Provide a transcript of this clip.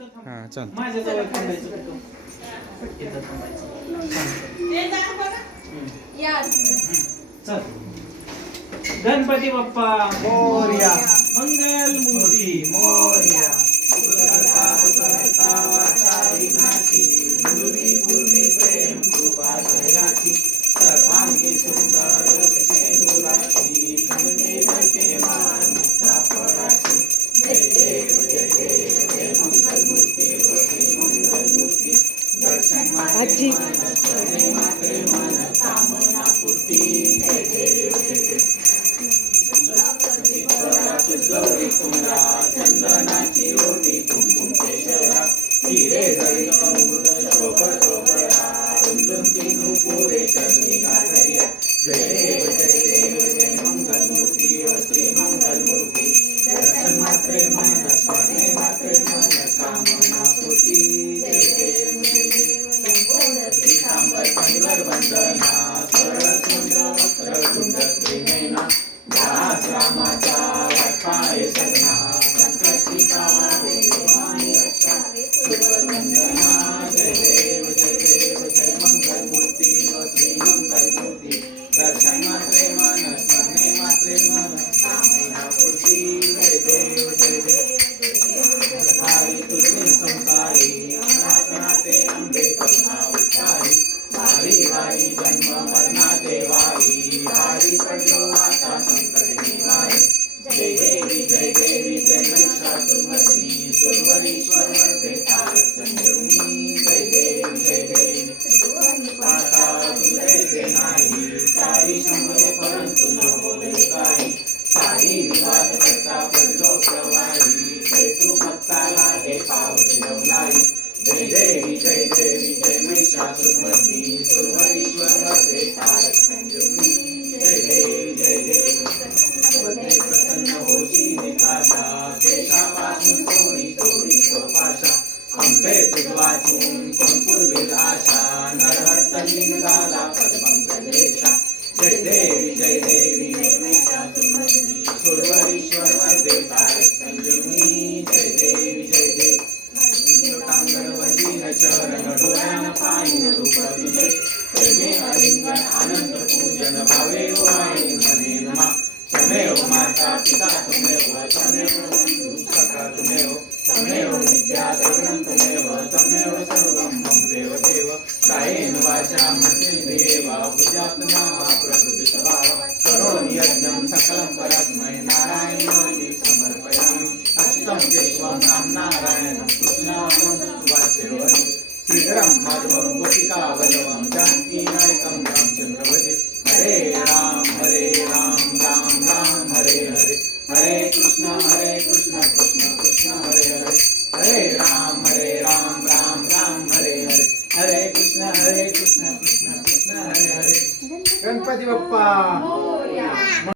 हां चल. माझ्याजवळ थांबायचं का तू? इथं थांबायचं. चल. गणपती बाप्पा मोरया. मंगल मूर्ती मोरया. सुखकर्ता दुःखहर्ता वार्ता विघ्नाची पूर्वी पूर्वी प्रेम कृपा जयाची सर्वांगी सुंदर चेंदुराची गणपती जय मान मुक्ता फळाची जय देव जय देव जय मंगल मूर्ती श्री मंगल मूर्ती दर्शन मात्रे मन स्मरणे मात्रे मन कामना पूर्ती जय देव जय देव गौरी कुंडा चंदनाची ओटी कुंकुम केशरा हिरे जळीत अमृत शोभतो बळा रुंदुंती नुपुरे चरणी गाठरिया जय देव जय मंगल मूर्ती व श्री मंगल मूर्ती दर्शन मात्रे मन स्मरणे मात्रे मन कामना पूर्ती जय देव पीतांबर परिवर वंदना सरळ सुंदर वक्रतुंड त्रिनयना दास रामाचा पाय सदना संकष्टिका देवानी रक्षा सुवंदना जय देव जय मंगल मूर्ती व श्री मंगल मूर्ती दर्शन मात्रे मन स्मरणे मात्रे मन कामना पूर्ती जय देव हरी तुझे संसारी अनाथनाथे अंबे करुणा उच्चारी वारी वारी जन्म मरणाचे वारी हारी पडलो आता संकट निवारी जय देवी जय महिषासुरमर्दिनी सुरवरीश्वर वरदे तारक संजीवनी जय देवी पाता तुझे नाही सारी शंभरे परंतु न बोले काही सारी विवाद करता पडलो प्रवाही जय तू भक्ताला हे पावत नवलाई जय देवी जय महिषासुरमर्दिनी सुरवरीश्वर वरदे तारक संजीवनी जय देवी प्रसन्न होशी निकाशा केशापासून थोडी थोडी पाशा अंबे तुझवाचून कोण पूर्वील आशा नरहर तल्लीन झाला पद्मंगलेशा जय देवी सुरवरीश्वर वरदे तारक संजीवनी जय देवी टांगण वंदीन चरण डोळ्यान पायीन रूप विजय प्रेमे अलिंगन आनंद पूजन भावे वाणी मने नमा तमेव माता पिता तमेव बंधु सखा तमेव विद्या द्रविणं तमेव सर्वं मम देव कायेन वाचा मनसेन्द्रियेवा बुद्ध्यात्मना वा प्रकृतिस्वभावा करोमि यज्ञं सकलं परस्मै नारायणाय समर्पयामि अच्युतं केशवं राम नारायणं कृष्णं वासुदेवं श्रीधरं माधवं गोपिकावल्लभं जानकी नायकं रामचन्द्र भजे हरे राम राम राम हरे हरे हरे कृष्ण कृष्ण कृष्ण हरे हरे हरे राम राम राम हरे हरे हरे कृष्ण कृष्ण कृष्ण हरे हरे गणपती बाप्पा.